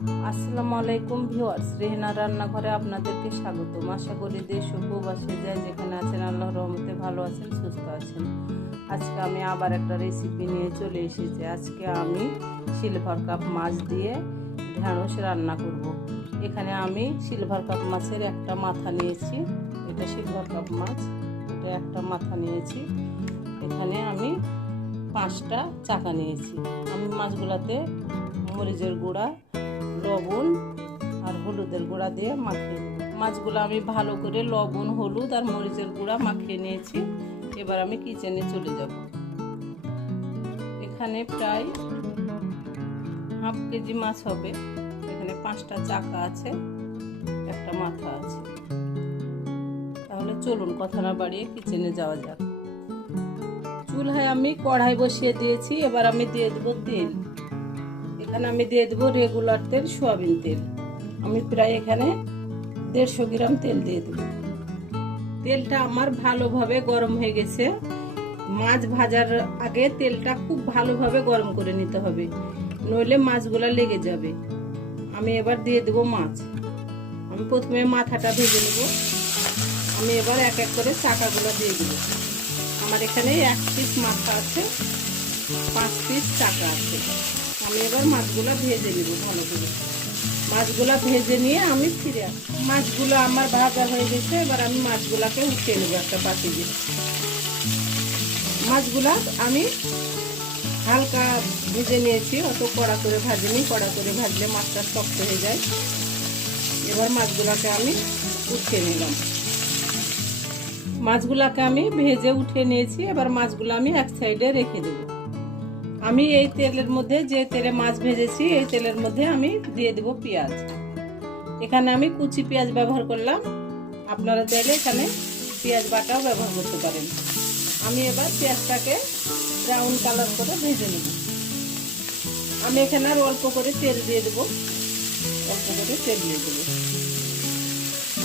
আসসালামু আলাইকুম ভিউয়ার্স, রেহনা রান্নাঘরে আপনাদেরকে স্বাগতম। আশা করি দেশ ও প্রবাসে যায় যেখানে আছেন, আল্লাহর রহমতে ভালো আছেন, সুস্থ আছেন। আজকে আমি আবার একটা রেসিপি নিয়ে চলে এসেছি। আজকে আমি সিলভার কাপ মাছ দিয়ে ঢ্যাঁড়স রান্না করব। এখানে আমি সিলভার কাপ মাছের একটা মাথা নিয়েছি। এটা সিলভার কাপ মাছ, এটা একটা মাথা নিয়েছি। এখানে আমি পাঁচটা চাকা নিয়েছি। আমি মাছগুলাতে মরিচের গুঁড়া লবণ আর হলুদের গুঁড়া দিয়ে মাখিয়ে মাছগুলো আমি ভালো করে লবণ, হলুদ আর মরিচের গুঁড়া মাখিয়ে নিয়েছি। এবার আমি কিচেনে চলে যাব। এখানে প্রায় হাফ কেজি মাছ হবে। এখানে পাঁচটা চাকা আছে, একটা মাথা আছে। তাহলে চলুন কথা না বাড়িয়ে কিচেনে যাওয়া যাক। চুলহায় আমি কড়াই বসিয়ে দিয়েছি। এবার আমি দিয়ে দেবো তেল। এখানে আমি দিয়ে দেবো রেগুলার তেল, সোয়াবিন তেল। আমি প্রায় এখানে দেড়শো গ্রাম তেল দিয়ে দেবো। তেলটা আমার ভালোভাবে গরম হয়ে গেছে। মাছ ভাজার আগে তেলটা খুব ভালোভাবে গরম করে নিতে হবে, নইলে মাছগুলা লেগে যাবে। আমি এবার দিয়ে দেবো মাছ। আমি প্রথমে মাথাটা ভেজে নেব। আমি এবার এক এক করে চাকাগুলো দিয়ে দেবো। আমার এখানে এক পিস মাথা আছে, পাঁচ পিস চাকা আছে। আমি এবার মাছগুলো ভেজে নেব ভালো করে। মাছগুলো ভেজে নিয়ে আমি ফিরে মাছগুলো আমার ভাজা হয়ে গেছে, এবার আমি মাছগুলোকে উঠিয়ে নেব একটা পাতি দিয়ে। মাছগুলা আমি হালকা ভেজে নিয়েছি, অত কড়া করে ভাজিনি। কড়া করে ভাজলে মাছটা শক্ত হয়ে যায়। এবার মাছগুলোকে আমি উঠিয়ে নিলাম। মাছগুলাকে আমি ভেজে উঠিয়ে নিয়েছি, এবার মাছগুলো আমি এক সাইডে রেখে দেবো। আমি এই তেলের মধ্যে যে তেলে মাছ ভেজেছি, এই তেলের মধ্যে আমি দিয়ে দেব পেঁয়াজ। এখানে আমি কুচি পেঁয়াজ ব্যবহার করলাম। আপনারা চাইলে এখানে পেঁয়াজ বাটাও ব্যবহার করতে পারেন। আমি এবার পেঁয়াজটাকে ব্রাউন কালার করে ভেজে নেব। আমি এখানে আর অল্প করে তেল দিয়ে দেবো। অল্প করে তেল দিয়ে দেবো।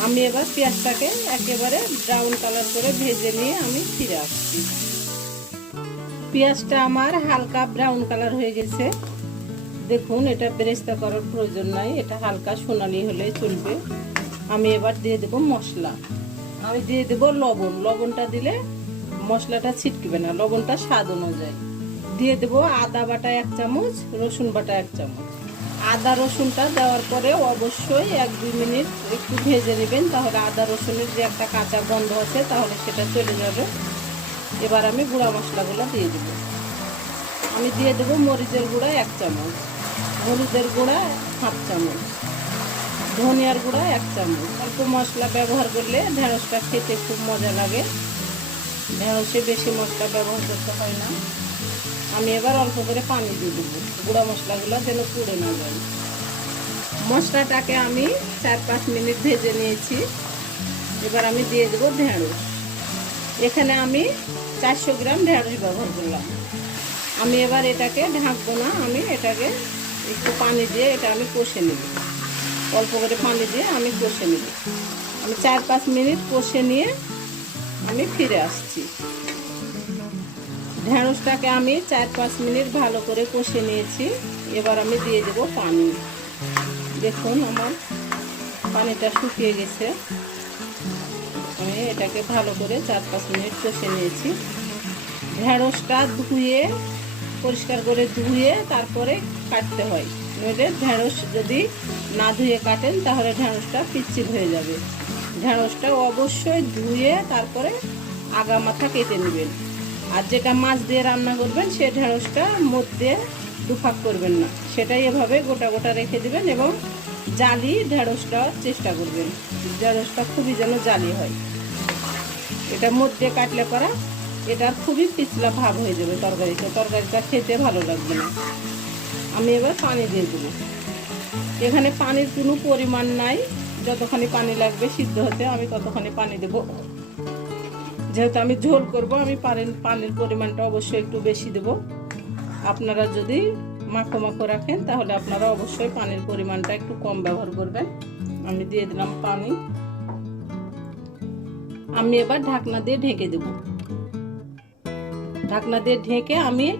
আমি এবার পেঁয়াজটাকে একেবারে ব্রাউন কালার করে ভেজে নিয়ে আমি ফিরে আসছি। পেঁয়াজটা আমার হালকা ব্রাউন কালার হয়ে গেছে। দেখুন, এটা বেরেস্তা করার প্রয়োজন নাই, এটা হালকা সোনালি হলে চলবে। আমি এবার দিয়ে দেব মশলা। আমি দিয়ে দেব লবণ। লবণটা দিলে মশলাটা ছিটকবে না, লবণটা স্বাদ অনুযায়ী। দিয়ে দেব আদা বাটা এক চামচ, রসুন বাটা এক চামচ। আদা রসুনটা দেওয়ার পরে অবশ্যই এক দুই মিনিট একটু ভেজে নেবেন, তাহলে আদা রসুনের যে একটা কাঁচা গন্ধ আছে, তাহলে সেটা চলে যাবে। এবার আমি গুঁড়া মশলাগুলো দিয়ে দেবো। আমি দিয়ে দেবো মরিচের গুঁড়া এক চামচ, হলুদের গুঁড়া হাফ চামচ, ধনিয়ার গুঁড়া এক চামচ। অল্প মশলা ব্যবহার করলে ঢেঁড়সটা খেতে খুব মজা লাগে। ঢেঁড়সে বেশি মশলা ব্যবহার করতে হয় না। আমি এবার অল্প করে পানি দিয়ে দেবো। গুঁড়া মশলাগুলো যেন পুড়ে না যায়। মশলাটাকে আমি চার পাঁচ মিনিট ভেজে নিয়েছি। এবার আমি দিয়ে দেবো ঢেঁড়স। এখানে আমি চারশো গ্রাম ঢেঁড়স ব্যবহার করলাম। আমি এবার এটাকে ঢাকবো না, আমি এটাকে একটু পানি দিয়ে এটা আমি কষে নেব। অল্প করে পানি দিয়ে আমি কষে নেব। আমি চার পাঁচ মিনিট কষে নিয়ে আমি ফিরে আসছি। ঢেঁড়সটাকে আমি চার পাঁচ মিনিট ভালো করে কষে নিয়েছি। এবার আমি দিয়ে দেব পানি। দেখুন আমার পানিটা শুকিয়ে গেছে। আমি এটাকে ভালো করে চার পাঁচ মিনিট কষে নিয়েছি। ঢেঁড়সটা ধুয়ে, পরিষ্কার করে ধুয়ে তারপরে কাটতে হয়। নইলে ঢেঁড়স যদি না ধুয়ে কাটেন, তাহলে ঢেঁড়সটা পিচ্ছিল হয়ে যাবে। ঢেঁড়সটা অবশ্যই ধুয়ে তারপরে আগা মাথা কেটে নেবেন। আর যেটা মাছ দিয়ে রান্না করবেন, সে ঢেঁড়সটা মধ্যে দুফাক করবেন না। সেটাই এভাবে গোটা গোটা রেখে দেবেন এবং জালি ঢেঁড়সটা চেষ্টা করবেন। ঢেঁড়সটা খুবই যেন জালি হয়। এটা মধ্যে কাটলে পরে এটা খুবই পিছলা ভাব হয়ে যাবে তরকারিটা তরকারিটা খেতে ভালো লাগবে না। আমি এবার পানি দিয়ে দেবো। এখানে পানির কোনো পরিমাণ নাই। যতখানি পানি লাগবে সিদ্ধ হতে আমি ততখানি পানি দেবো। যেহেতু আমি ঝোল করব, আমি পানির পানির পরিমাণটা অবশ্যই একটু বেশি দেব। আপনারা যদি মাখো মাখো রাখেন, তাহলে আপনারা অবশ্যই পানির পরিমাণটা একটু কম ব্যবহার করবেন। আমি দিয়ে দিলাম পানি। আমি এবার ঢাকনা দিয়ে ঢেকে দেব। ঢাকনা দিয়ে ঢেকে আমি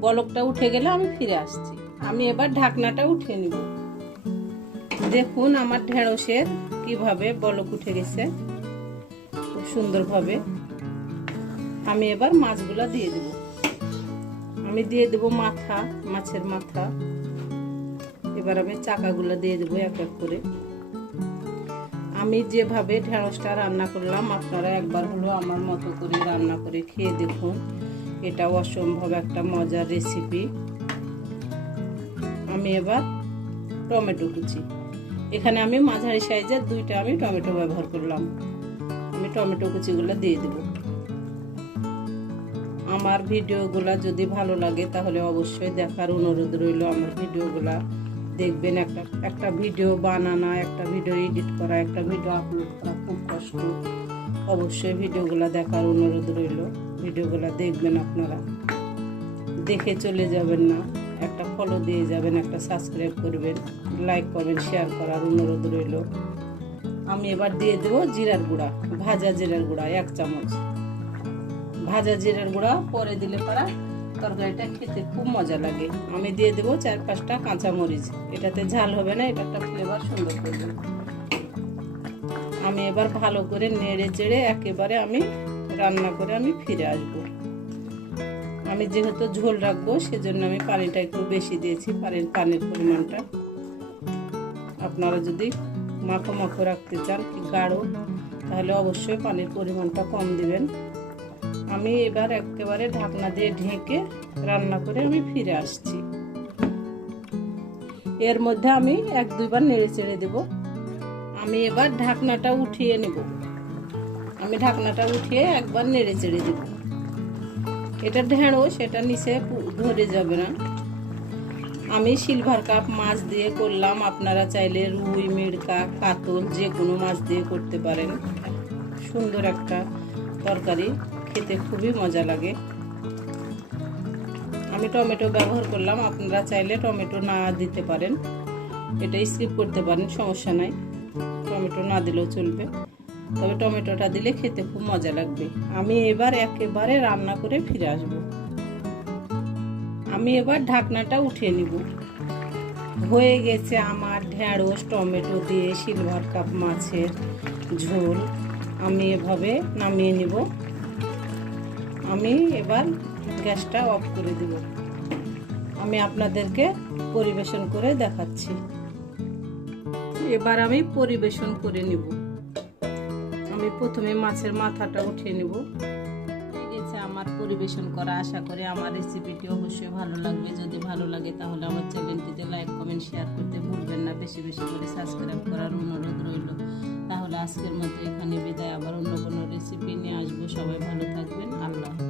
বলকটা উঠে গেলে আমি ফিরে আসছি। আমি এবার ঢাকনাটা উঠিয়ে নিব। দেখুন আমার ঢেঁড়সের কীভাবে বলক উঠে গেছে। খুব সুন্দরভাবে। আমি এবার মাছগুলা দিয়ে দেব। আমি দিয়ে দেব মাথা, মাছের মাথা। এবার আমি চাকাগুলো দিয়ে দেবো এক এক করে। আমি যেভাবে ঢেঁড়সটা রান্না করলাম, আপনারা একবার হলো আমার মতো করে রান্না করে খেয়ে দেখুন। এটা অসম্ভব একটা মজার রেসিপি আমি এবার টমেটো কুচি। এখানে আমি মাঝারি সাইজের দুইটা আমি টমেটো ব্যবহার করলাম। আমি টমেটো কুচিগুলো দিয়ে দেব। আমার ভিডিওগুলো যদি ভালো লাগে তাহলে অবশ্যই দেখার অনুরোধ রইল আমার ভিডিওগুলা। দেখবেন একটা একটা ভিডিও বানানো, একটা ভিডিও এডিট করা, একটা ভিডিও আপলোড করা খুব কষ্ট। অবশ্যই ভিডিওগুলো দেখার অনুরোধ রইল। ভিডিওগুলো দেখবেন আপনারা। দেখে চলে যাবেন না। একটা ফলো দিয়ে যাবেন, একটা সাবস্ক্রাইব করবেন। লাইক করবেন শেয়ার করার অনুরোধ রইল। আমি এবার দিয়ে দেব জিরার গুঁড়া, ভাজা জিরার গুঁড়া, এক চামচ। ভাজা জিরার গুঁড়া পরে দিলে পারা তরকারিটা খেতে খুব মজা লাগে। আমি দিয়ে দেবো চার পাঁচটা কাঁচা মরিচ এটাতে ঝাল হবে না এটা একটা ফ্লেভার সুন্দর করবে। আমি এবার ভালো করে নেড়ে চেড়ে একেবারে আমি রান্না করে আমি ফিরে আসব। আমি যেহেতু ঝোল রাখব, সেজন্য আমি পানিটা একটু বেশি দিয়েছি, পানির পানির পরিমাণটা। আপনারা যদি মাখো মাখো রাখতে চান, কি গাঢ়, তাহলে অবশ্যই পানির পরিমাণটা কম দিবেন। আমি এবার একেবারে ঢাকনা দিয়ে ঢেকে রান্না করে আমি ফিরে আসছি। এর মধ্যে আমি এক দুইবার নেড়ে চেড়ে দেব। আমি এবার ঢাকনাটা উঠিয়ে নেব। আমি ঢাকনাটা উঠিয়ে একবার নেড়ে চেড়ে দেব। এটা ঢেঁড়স এটা নিচে ধরে যাবে না। আমি সিলভার কাপ মাছ দিয়ে করলাম। আপনারা চাইলে রুই মিড়কা কাতল যে কোনো মাছ দিয়ে করতে পারেন। সুন্দর একটা তরকারি। খেতে খুবই মজা লাগে। আমি টমেটো ব্যবহার করলাম, আপনারা চাইলে টমেটো না দিতে পারেন। এটা স্কিপ করতে পারেন, সমস্যা নাই। টমেটো না দিলেও চলবে। তবে টমেটোটা দিলে খেতে খুব মজা লাগবে। আমি এবার একেবারে রান্না করে ফিরে আসব। আমি এবার ঢাকনাটা উঠিয়ে নিব। হয়ে গেছে আমার ঢেঁড়স, টমেটো দিয়ে সিলভার কাপ মাছের ঝোল। আমি এভাবে নামিয়ে নিব। আমি এবার গ্যাসটা অফ করে দেব। আমি আপনাদেরকে পরিবেশন করে দেখাচ্ছি। এবার আমি পরিবেশন করে নিব। আমি প্রথমে মাছের মাথাটা উঠিয়ে নেব। আমার পরিবেশন করা, আশা করে আমার রেসিপিটি অবশ্যই ভালো লাগবে। যদি ভালো লাগে তাহলে আমার চ্যানেলটিতে লাইক কমেন্ট শেয়ার করতে ভুলবেন না। বেশি বেশি করে সাবস্ক্রাইব করার অনুরোধ রইল। তাহলে আজকের মতো এখানে বিদায়। আবার অন্য কোনো রেসিপি নিয়ে I don't know.